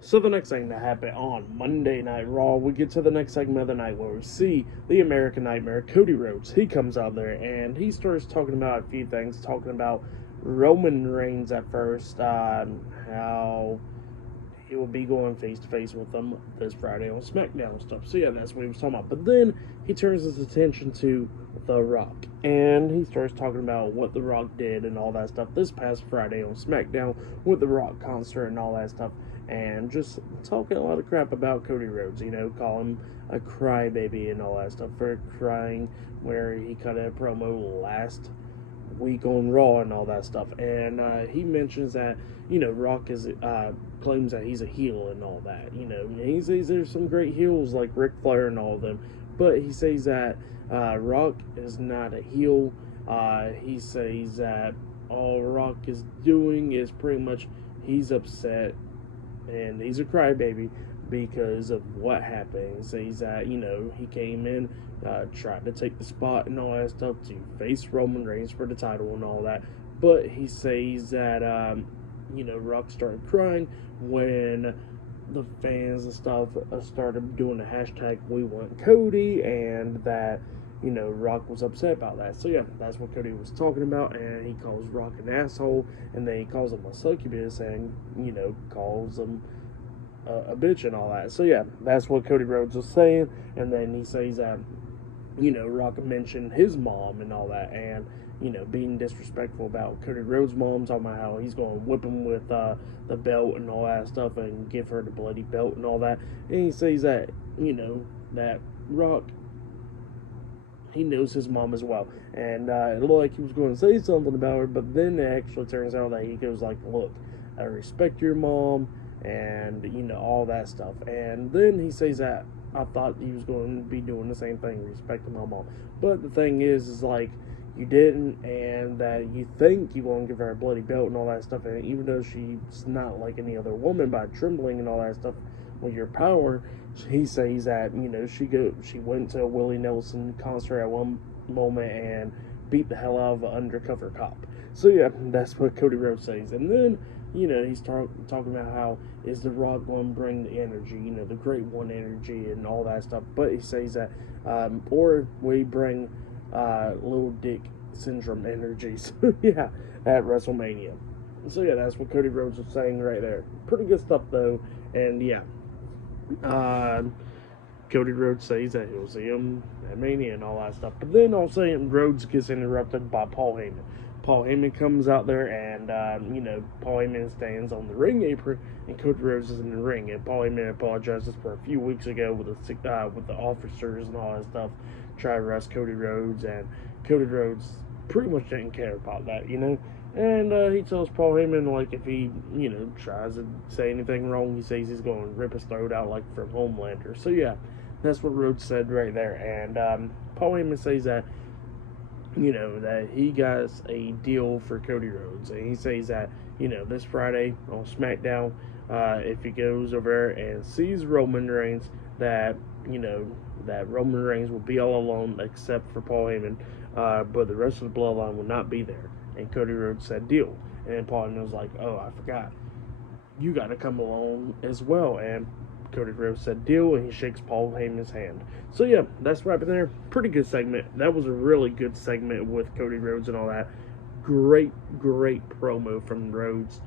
So the next thing that happened on Monday Night Raw, we get to the next segment of the night where we see the American Nightmare, Cody Rhodes. He comes out there and he starts talking about a few things, talking about Roman Reigns at first, how he will be going face to face with them this Friday on SmackDown and stuff. So yeah, that's what he was talking about. But then he turns his attention to The Rock, and he starts talking about what The Rock did and all that stuff this past Friday on SmackDown with The Rock concert and all that stuff, and just talking a lot of crap about Cody Rhodes. You know, call him a crybaby and all that stuff for crying, where he cut a promo last week on Raw and all that stuff. And he mentions that, you know, Rock is claims that he's a heel and all that. You know, he says there's some great heels like Ric Flair and all of them, but he says that Rock is not a heel. He says that all Rock is doing is pretty much he's upset and he's a crybaby because of what happened. He says that, you know, he came in, tried to take the spot and all that stuff to face Roman Reigns for the title and all that. But he says that, you know, Rock started crying when the fans and stuff started doing the hashtag We Want Cody, and that, you know, Rock was upset about that. So yeah, that's what Cody was talking about, and he calls Rock an asshole, and then he calls him a succubus, and, you know, calls him a bitch and all that. So yeah, that's what Cody Rhodes was saying, and then he says that, you know, Rock mentioned his mom and all that, and, you know, being disrespectful about Cody Rhodes' mom, talking about how he's going to whip him with the belt and all that stuff and give her the bloody belt and all that. And he says that, you know, that Rock, he knows his mom as well. And it looked like he was going to say something about her, but then it actually turns out that he goes like, look, I respect your mom, and, you know, all that stuff. And then he says that I thought he was going to be doing the same thing, respecting my mom. But the thing is like, you didn't, and that you think you want to give her a bloody belt and all that stuff, and even though she's not like any other woman by trembling and all that stuff with your power, he says that, you know, she went to a Willie Nelson concert at one moment and beat the hell out of an undercover cop. So yeah, that's what Cody Rhodes says. And then, you know, he's talking about how is the Rock going to bring the energy, you know, the Great One energy and all that stuff. But he says that, or we bring little dick syndrome energies, yeah, at WrestleMania. So yeah, that's what Cody Rhodes was saying right there. Pretty good stuff though, and yeah, uh, Cody Rhodes says that he'll see him at Mania and all that stuff. But then all of a sudden, Rhodes gets interrupted by Paul Heyman. Paul Heyman comes out there, and you know, Paul Heyman stands on the ring apron, and Cody Rhodes is in the ring. And Paul Heyman apologizes for a few weeks ago with the officers and all that stuff, try to arrest Cody Rhodes, and Cody Rhodes pretty much didn't care about that, you know. And he tells Paul Heyman, like, if he, you know, tries to say anything wrong, he says he's going to rip his throat out, like from Homelander. So yeah, that's what Rhodes said right there. And Paul Heyman says that, you know, that he got a deal for Cody Rhodes. And he says that, you know, this Friday on SmackDown, if he goes over there and sees Roman Reigns, that, you know, that Roman Reigns will be all alone except for Paul Heyman, but the rest of the bloodline will not be there. And Cody Rhodes said, deal. And then Paul Heyman was like, oh, I forgot. You got to come along as well. And Cody Rhodes said, deal, and he shakes Paul Heyman's hand. So yeah, that's right there. Pretty good segment. That was a really good segment with Cody Rhodes and all that. Great promo from Rhodes,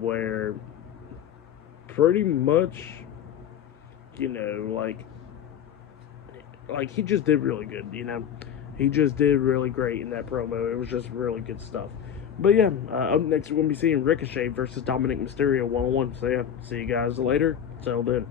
where pretty much, you know, like he just did really good, you know. He just did really great in that promo. It was just really good stuff. But yeah, up next we're going to be seeing Ricochet versus Dominic Mysterio 1-on-1. So yeah, see you guys later. Till then.